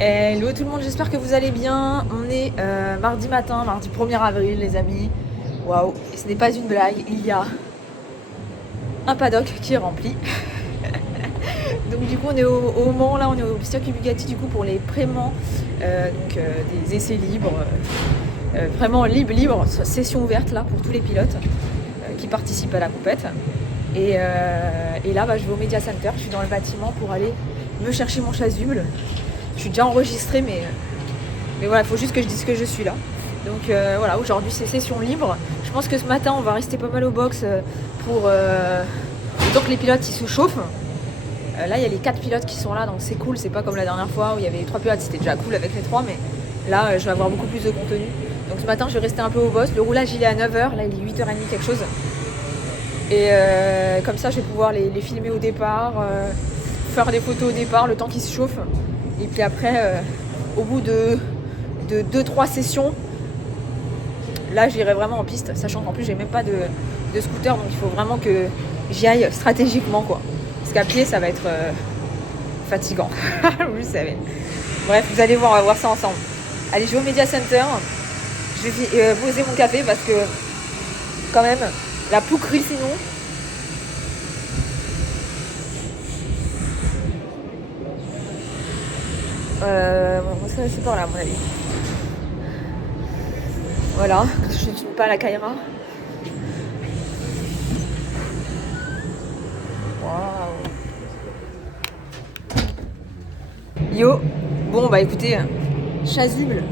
Hello tout le monde, j'espère que vous allez bien. On est mardi matin, mardi 1er avril les amis. Waouh, et ce n'est pas une blague, il y a un paddock qui est rempli. Donc du coup on est au Mans, là on est au circuit Bugatti du coup pour les préments, des essais libres, vraiment libre, session ouverte là pour tous les pilotes qui participent à la compète. Et là je vais au Media Center, je suis dans le bâtiment pour aller me chercher mon chasuble. Je suis déjà enregistrée mais voilà, il faut juste que je dise que je suis là. Donc voilà, aujourd'hui c'est session libre. Je pense que ce matin on va rester pas mal au box pour autant que les pilotes ils se chauffent. Là il y a les 4 pilotes qui sont là, donc c'est cool, c'est pas comme la dernière fois où il y avait les 3 pilotes, c'était déjà cool avec les 3, mais là je vais avoir beaucoup plus de contenu. Donc ce matin je vais rester un peu au boss, le roulage il est à 9h, là il est 8h30 quelque chose. Et comme ça je vais pouvoir les filmer au départ, faire des photos au départ, le temps qu'ils se chauffent. Et puis après, au bout de 2-3 sessions, là j'irai vraiment en piste, sachant qu'en plus j'ai même pas de scooter, donc il faut vraiment que j'y aille stratégiquement quoi. Parce qu'à pied ça va être fatigant. Vous savez. Bref, vous allez voir, on va voir ça ensemble. Allez, je vais au Media Center. Je vais poser mon café parce que quand même la poucrie sinon. C'est par là à mon avis. Voilà, je ne suis pas à la Kaira. Waouh. Yo. Bon bah écoutez, chasuble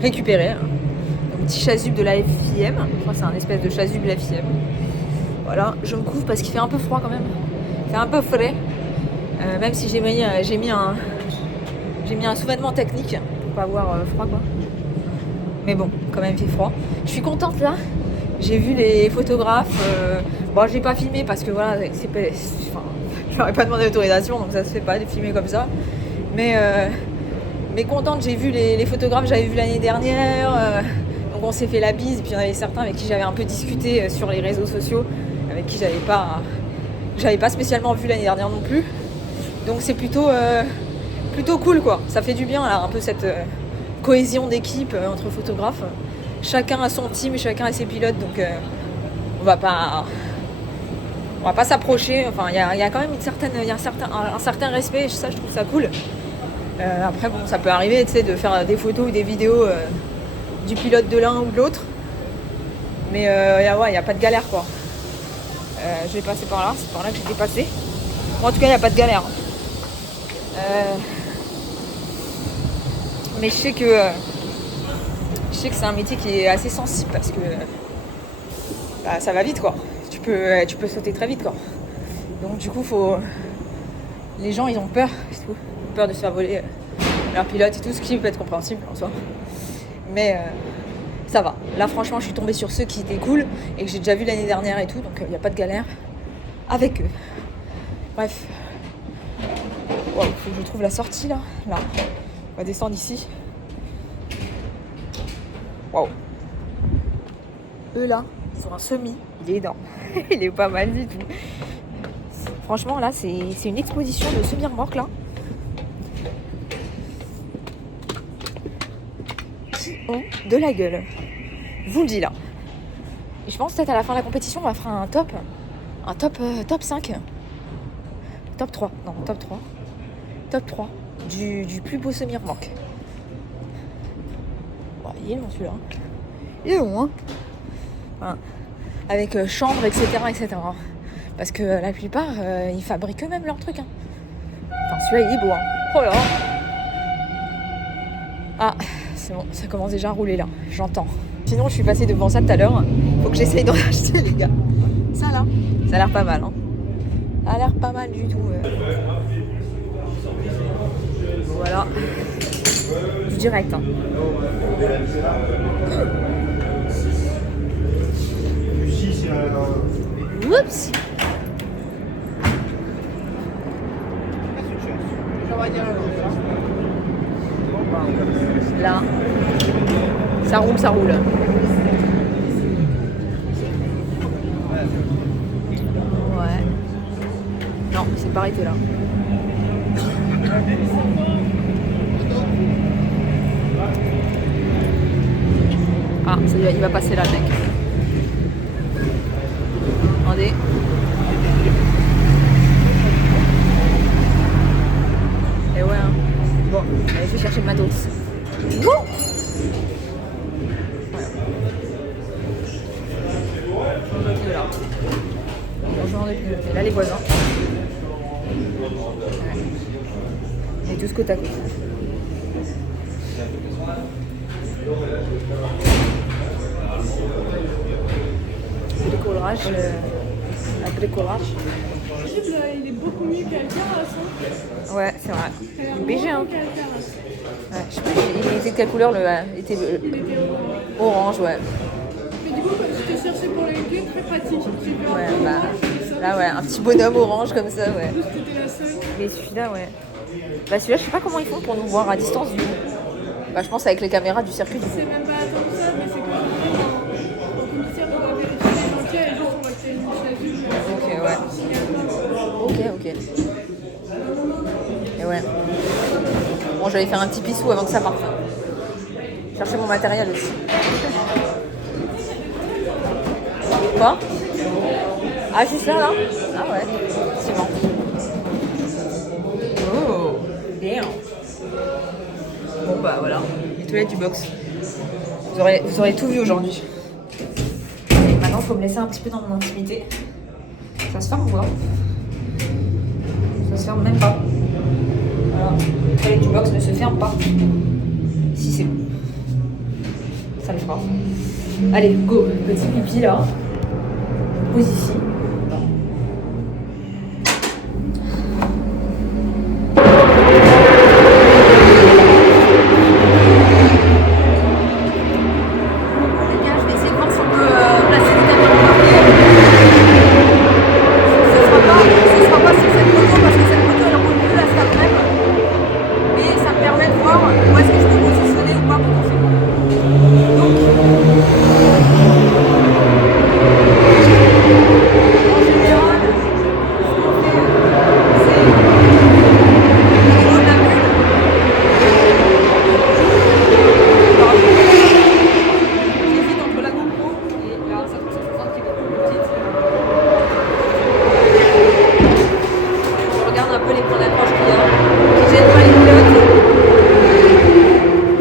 récupéré. Un petit chasuble de la FIM. Je crois que c'est un espèce de chasuble FIM. Voilà, je me couvre parce qu'il fait un peu froid quand même. Il fait un peu frais. Même si j'ai mis un sous-vêtement technique pour pas avoir froid quoi. Mais bon, quand même il fait froid. Je suis contente là. J'ai vu les photographes. Bon, j'ai pas filmé parce que voilà, je leur ai pas demandé d'autorisation, donc ça se fait pas de filmer comme ça. Mais contente, j'ai vu les photographes, j'avais vu l'année dernière. Donc on s'est fait la bise. Puis il y en avait certains avec qui j'avais un peu discuté sur les réseaux sociaux, avec qui j'avais pas spécialement vu l'année dernière non plus. Donc c'est plutôt cool quoi. Ça fait du bien là, un peu cette cohésion d'équipe entre photographes. Chacun a son team, chacun a ses pilotes, donc on va pas s'approcher. Enfin, il y a quand même un certain respect, et ça je trouve ça cool. Après bon, ça peut arriver, tu sais, de faire des photos ou des vidéos du pilote de l'un ou de l'autre, mais il y a pas de galère quoi. Je vais passer par là, c'est par là que j'étais passé. Bon, en tout cas, il n'y a pas de galère. Mais je sais que c'est un métier qui est assez sensible parce que ça va vite quoi. Tu peux sauter très vite quoi. Donc du coup les gens ils ont peur, c'est tout. Ils ont peur de se faire voler leur pilote et tout, ce qui peut être compréhensible en soi. Mais ça va. Là franchement je suis tombée sur ceux qui étaient cool et que j'ai déjà vu l'année dernière et tout, donc il n'y a pas de galère avec eux. Bref. Wow, faut que je trouve la sortie là. Là. On va descendre ici. Waouh. Eux là, ils ont un semi. Il est énorme. Il est pas mal du tout. Franchement là, c'est une exposition de semi-remorques là. Qui ont de la gueule. Je vous le dis là. Et je pense peut-être à la fin de la compétition, on va faire un top 5. Top 3. Non, top 3. Top 3 du plus beau semi-remorque. Bon, il est long celui-là. Il est long, hein. Voilà. Avec chambre, etc., etc. Parce que la plupart, ils fabriquent eux-mêmes leurs trucs. Hein. Enfin, celui-là, il est beau. Hein. Oh là. Ah, c'est bon, ça commence déjà à rouler là. J'entends. Sinon, je suis passée devant ça tout à l'heure. Faut que j'essaye d'en acheter, les gars. Ça là, ça a l'air pas mal. Hein. Ça a l'air pas mal du tout. Voilà. Du direct. Hein. Oups. Là, ça roule. Ouais. Non, c'est pas arrêté là. il va passer là le mec. Attendez. Et ouais, hein. Bon, allez, je vais chercher le matos. Wouh! Là. Bonjour des pneus. Et là les voisins. Ouais. Et tous côte à côte. Bricolage. Un bricolage. Il est beaucoup mieux qu'Alcaraz. Ouais, c'est vrai. BG, hein. Ouais, je sais plus, il était de quelle couleur il était orange, ouais. Mais du coup, quand je t'ai cherché pour les clés, très pratique. Ouais, bah, là, ouais, un petit bonhomme orange comme ça, ouais. C'était la seule. Mais celui-là, ouais. Bah, celui-là, je sais pas comment ils font pour nous voir à distance, du coup. Bah, je pense avec les caméras du circuit, du coup. C'est même pas tant que ça, mais c'est que au commissaire, on doit vérifier les entiers et juste on voit que t'as une bouche à vue. Ok, ouais. Ok. Et ouais. Bon, j'allais faire un petit pissou avant que ça parte. Chercher mon matériel aussi. Quoi? Ah, juste là? Ah ouais, effectivement. Oh, damn. Bon bah voilà, les toilettes du box. Vous aurez tout vu aujourd'hui. Et maintenant, il faut me laisser un petit peu dans mon intimité. Ça se ferme ou pas? Ça se ferme même pas. Voilà, les toilettes du box ne se ferment pas. Si c'est bon. Ça le fera. Allez, go, petit pipi là. Pose ici.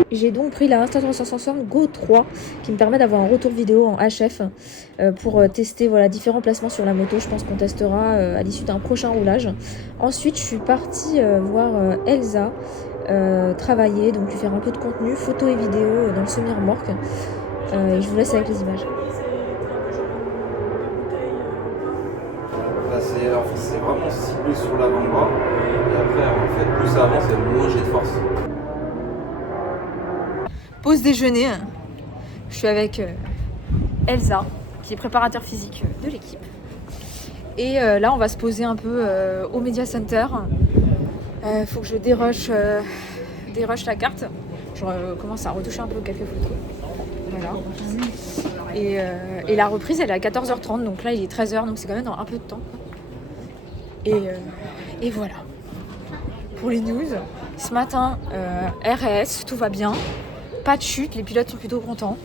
J'ai donc pris la Insta360 Go 3 qui me permet d'avoir un retour vidéo en HF pour tester voilà, différents placements sur la moto. Je pense qu'on testera à l'issue d'un prochain roulage. Ensuite, je suis partie voir Elsa travailler, donc lui faire un peu de contenu, photos et vidéos dans le semi-remorque. Et je vous laisse avec les images. Là, c'est vraiment ciblé sur l'avant-bras. Et après, en fait, plus ça avance, et moins j'ai de force. Pause déjeuner. Je suis avec Elsa, qui est préparateur physique de l'équipe. Et là, on va se poser un peu au Media Center. Faut que je dérush la carte. Je commence à retoucher un peu quelques photos. Voilà. Et la reprise, elle est à 14h30. Donc là, il est 13h, donc c'est quand même dans un peu de temps. Et voilà. Pour les news, ce matin, RS, tout va bien. Pas de chute, les pilotes sont plutôt contents.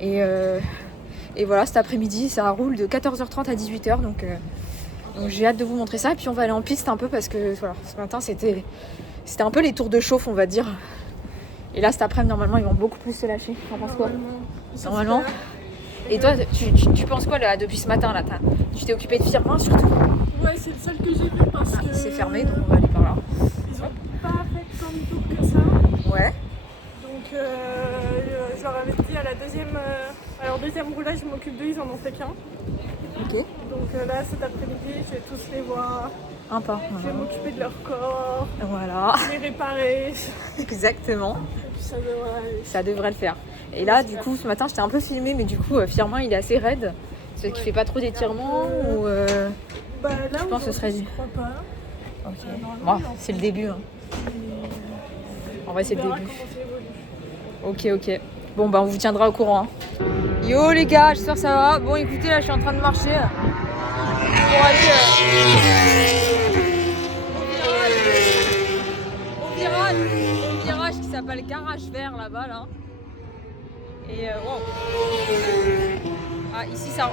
Et voilà, cet après-midi, ça roule de 14h30 à 18h. Donc j'ai hâte de vous montrer ça. Et puis on va aller en piste un peu parce que voilà, ce matin, c'était un peu les tours de chauffe, on va dire. Et là, cet après-midi, normalement, ils vont beaucoup plus se lâcher. T'en penses quoi? Normalement. Et toi, tu penses quoi là, depuis ce matin là? Tu t'es occupée de Firmin surtout? Ouais, c'est le seul que j'ai vu parce que... C'est fermé, donc on va aller par là. Ils ont pas fait tant de tours que ça. Ouais. Donc je leur avais dit à leur deuxième roulage, je m'occupe d'eux, ils en ont fait qu'un. Ok. Donc là, cet après-midi, je vais tous les voir. Un pas. Je vais m'occuper de leur corps, Voilà. les réparer. Exactement. Et puis ça devrait aller. Ça devrait le faire. Et là, du coup, ce matin, j'étais un peu filmée, mais du coup, Firmin, il est assez raide. C'est qu'il fait pas trop d'étirements ou Bah là, je pense que ce serait je dit. crois pas. Ok. Bon, c'est le début. Hein. En vrai, c'est On le verra début. comment ça évolue. Ok. Bon, bah, on vous tiendra au courant. Hein. Yo les gars, j'espère que ça va. Bon, écoutez, là, je suis en train de marcher pour aller au virage qui s'appelle Garage Vert là-bas, là. Et wow. Ah, ici ça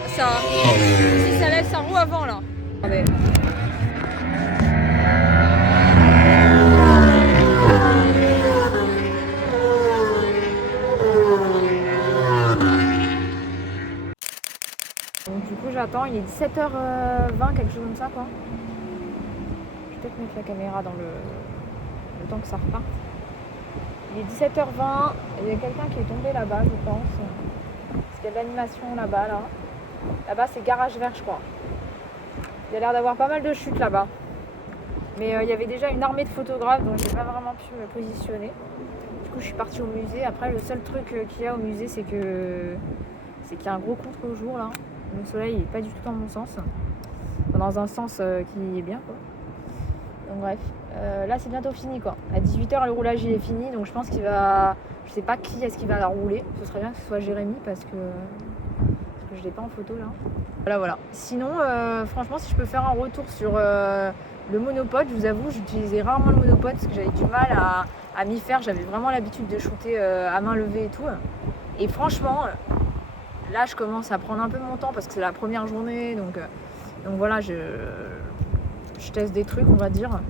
lève sa roue avant là. Attendez. Donc du coup j'attends, il est 17h20, quelque chose comme ça quoi. Je vais peut-être mettre la caméra dans le temps que ça reparte. Il est 17h20, il y a quelqu'un qui est tombé là-bas je pense. Parce qu'il y a de l'animation là-bas là. Là-bas c'est garage vert je crois. Il y a l'air d'avoir pas mal de chutes là-bas. Mais il y avait déjà une armée de photographes donc j'ai pas vraiment pu me positionner. Du coup je suis partie au musée. Après le seul truc qu'il y a au musée c'est qu'il y a un gros contre-jour là. Le soleil n'est pas du tout dans mon sens. Dans un sens qui est bien quoi. Donc bref. Là c'est bientôt fini quoi. À 18h le roulage il est fini donc je pense qu'il va. Je sais pas qui est-ce qui va la rouler. Ce serait bien que ce soit Jérémy parce que je l'ai pas en photo là. Voilà. Sinon franchement si je peux faire un retour sur le monopode, je vous avoue j'utilisais rarement le monopode parce que j'avais du mal à m'y faire. J'avais vraiment l'habitude de shooter à main levée et tout. Et franchement là je commence à prendre un peu mon temps parce que c'est la première journée donc voilà je teste des trucs on va dire.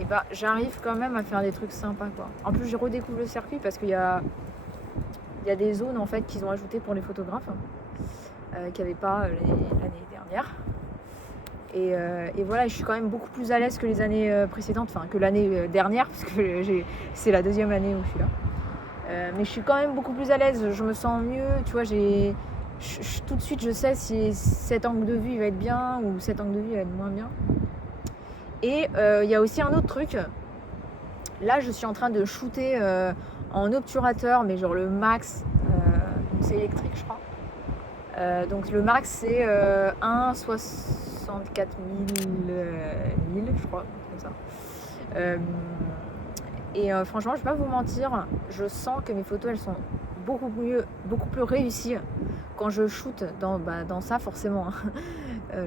Et bah j'arrive quand même à faire des trucs sympas quoi. En plus je redécouvre le circuit parce qu'il y a des zones en fait qu'ils ont ajoutées pour les photographes qu'il n'y avait pas l'année dernière. Et voilà, je suis quand même beaucoup plus à l'aise que les années précédentes, enfin que l'année dernière parce que c'est la deuxième année où je suis là. Mais je suis quand même beaucoup plus à l'aise, je me sens mieux, tu vois, tout de suite je sais si cet angle de vue il va être bien ou cet angle de vue il va être moins bien. Et il y a aussi un autre truc, là je suis en train de shooter en obturateur, mais genre le max, donc c'est électrique je crois. Donc le max c'est 1,64 1000 je crois, comme ça. Franchement, je vais pas vous mentir, je sens que mes photos elles sont beaucoup plus réussies quand je shoot dans ça forcément.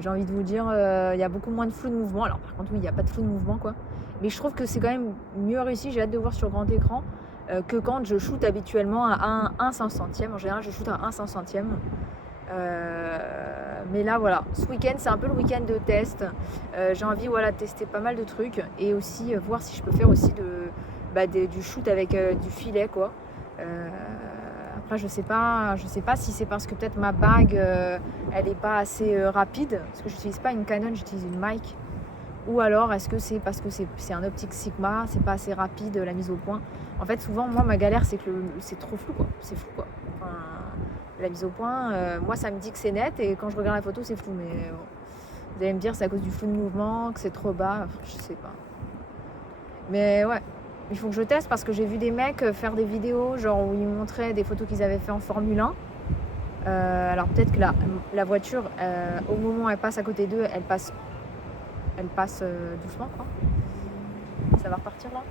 J'ai envie de vous dire, il y a beaucoup moins de flou de mouvement. Alors par contre oui, il n'y a pas de flou de mouvement quoi. Mais je trouve que c'est quand même mieux réussi, j'ai hâte de voir sur grand écran que quand je shoot habituellement à 1/500e. En général je shoot à 1/500e. Mais là voilà, ce week-end c'est un peu le week-end de test. J'ai envie de tester pas mal de trucs et aussi voir si je peux faire aussi du shoot avec du filet quoi. Après je sais pas si c'est parce que peut-être ma bague elle est pas assez rapide parce que j'utilise pas une Canon, j'utilise une Mic, ou alors est-ce que c'est parce que c'est un optique Sigma, c'est pas assez rapide la mise au point. En fait souvent moi ma galère c'est que c'est trop flou quoi, c'est flou quoi. Enfin, la mise au point, moi ça me dit que c'est net et quand je regarde la photo c'est flou, mais bon. Vous allez me dire c'est à cause du flou de mouvement, que c'est trop bas, je sais pas. Mais ouais, il faut que je teste parce que j'ai vu des mecs faire des vidéos genre où ils montraient des photos qu'ils avaient fait en Formule 1. Alors peut-être que la voiture, au moment où elle passe à côté d'eux, elle passe doucement quoi. Ça va repartir là?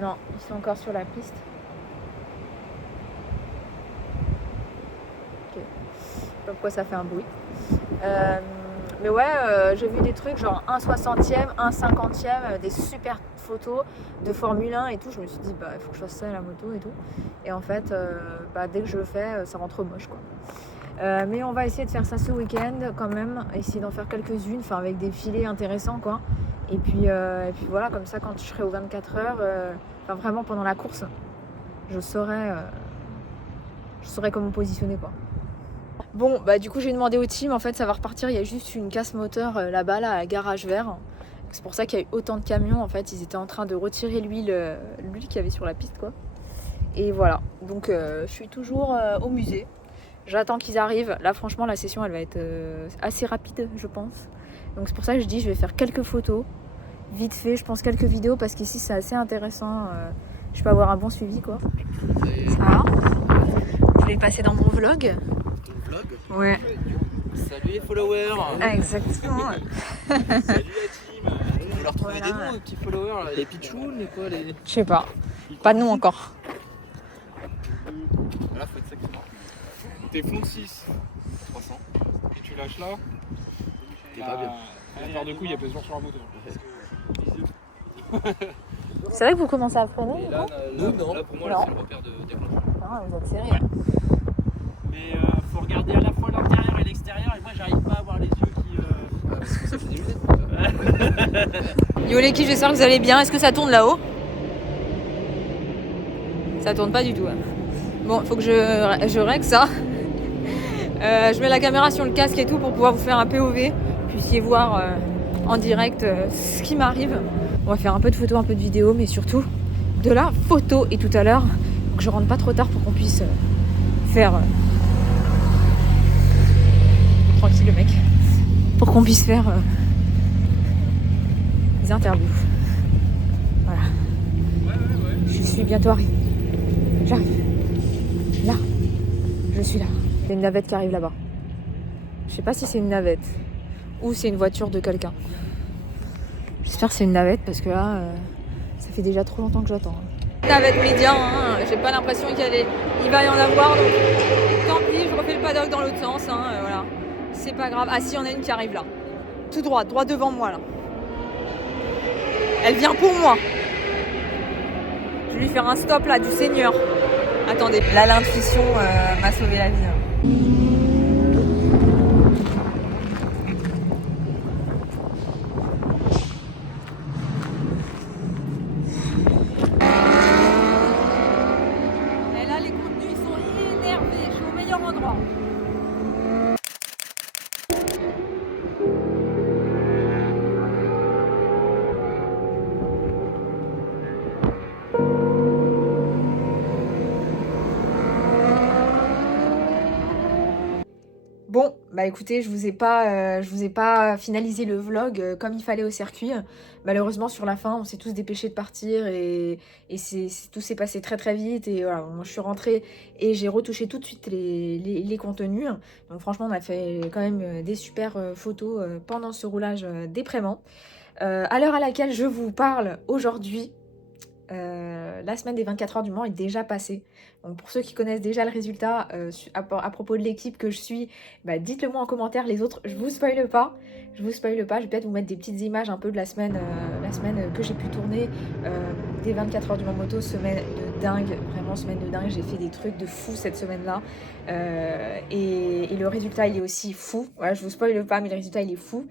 Non, ils sont encore sur la piste. Ok. Je sais pas pourquoi ça fait un bruit. Mais ouais, j'ai vu des trucs genre 1/60e, 1/50e, des super photos de Formule 1 et tout. Je me suis dit, il faut que je fasse ça à la moto et tout. Et en fait, dès que je le fais, ça rend trop moche quoi. Mais on va essayer de faire ça ce week-end quand même, essayer d'en faire quelques-unes, avec des filets intéressants quoi. Et puis voilà, comme ça quand je serai aux 24 heures, vraiment pendant la course, je saurai comment me positionner quoi. Bon, du coup j'ai demandé au team, en fait ça va repartir, il y a juste une casse moteur là-bas, là, à garage vert. C'est pour ça qu'il y a eu autant de camions, en fait, ils étaient en train de retirer l'huile qu'il y avait sur la piste, quoi. Et voilà, donc je suis toujours au musée. J'attends qu'ils arrivent. Là, franchement, la session, elle va être assez rapide, je pense. Donc c'est pour ça que je dis, je vais faire quelques photos, vite fait, je pense quelques vidéos, parce qu'ici c'est assez intéressant. Je peux avoir un bon suivi, quoi. Ça va. Je vais passer dans mon vlog. Ouais. Salut les followers. Exactement. Salut la team. On va leur trouver des noms, les petits followers, là. Les pitchouns, les quoi les... Je sais pas. Pas de nom encore. Voilà, faut être sacré. T'es fond 6, 300. Et tu lâches là. T'es pas bien. À part de coups, il y a plusieurs sur la moto. C'est vrai que vous commencez à freiner? Là, pour moi, c'est le repère de déclenchement. Ah, vous êtes sérieux. Mais faut regarder à la fois l'intérieur et l'extérieur, et moi j'arrive pas à avoir les yeux qui. Parce que ça fait des lunettes. Yo l'équipe, j'espère que vous allez bien. Est-ce que ça tourne là-haut? Ça tourne pas du tout. Hein. Bon, il faut que je règle ça. Je mets la caméra sur le casque et tout pour pouvoir vous faire un POV. Puissiez voir en direct ce qui m'arrive. On va faire un peu de photos, un peu de vidéos, mais surtout de la photo. Et tout à l'heure, que je rentre pas trop tard pour qu'on puisse faire... Tranquille le mec. Pour qu'on puisse faire des interviews. Voilà. Je suis bientôt arrivée. J'arrive. Là. Je suis là. Il y a une navette qui arrive là-bas. Je sais pas si c'est une navette ou c'est une voiture de quelqu'un. J'espère que c'est une navette parce que là, ça fait déjà trop longtemps que j'attends. Navette média, hein. J'ai pas l'impression il va y en avoir. Donc tant pis, je refais le paddock dans l'autre sens. Hein, voilà. C'est pas grave. Ah si, il y en a une qui arrive là. Tout droit, droit devant moi là. Elle vient pour moi. Je vais lui faire un stop là du Seigneur. Attendez, là l'intuition m'a sauvé la vie. Hein. Et là les contenus ils sont énervés, je suis au meilleur endroit. Bon, bah écoutez, je vous ai pas finalisé le vlog comme il fallait au circuit. Malheureusement, sur la fin, on s'est tous dépêchés de partir et tout s'est passé très très vite. Et voilà, moi je suis rentrée et j'ai retouché tout de suite les contenus. Donc franchement, on a fait quand même des super photos pendant ce roulage déprimant. À l'heure à laquelle je vous parle aujourd'hui, la semaine des 24 heures du Mans est déjà passée. Donc pour ceux qui connaissent déjà le résultat à propos de l'équipe que je suis, bah dites-le moi en commentaire. Les autres, je vous spoile pas. Je vais peut-être vous mettre des petites images un peu de la semaine que j'ai pu tourner des 24 heures du Mans moto. Semaine de dingue, vraiment semaine de dingue. J'ai fait des trucs de fou cette semaine-là. Et le résultat il est aussi fou. Voilà, je vous spoile pas, mais le résultat il est fou.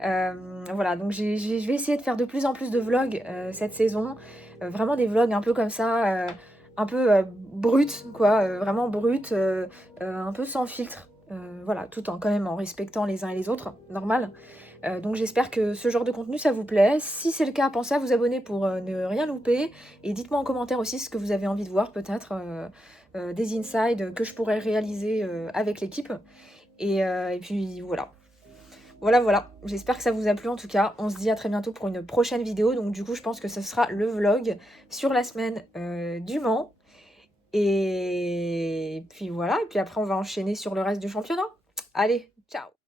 Voilà, donc je vais essayer de faire de plus en plus de vlogs cette saison. Vraiment des vlogs un peu comme ça, un peu brut, quoi, vraiment brut, un peu sans filtre, voilà, tout en quand même en respectant les uns et les autres, normal. Donc j'espère que ce genre de contenu ça vous plaît. Si c'est le cas, pensez à vous abonner pour ne rien louper. Et dites-moi en commentaire aussi ce que vous avez envie de voir, peut-être des insides que je pourrais réaliser avec l'équipe. Et puis voilà. Voilà, j'espère que ça vous a plu en tout cas. On se dit à très bientôt pour une prochaine vidéo. Donc du coup, je pense que ce sera le vlog sur la semaine du Mans. Et puis voilà, et puis après on va enchaîner sur le reste du championnat. Allez, ciao!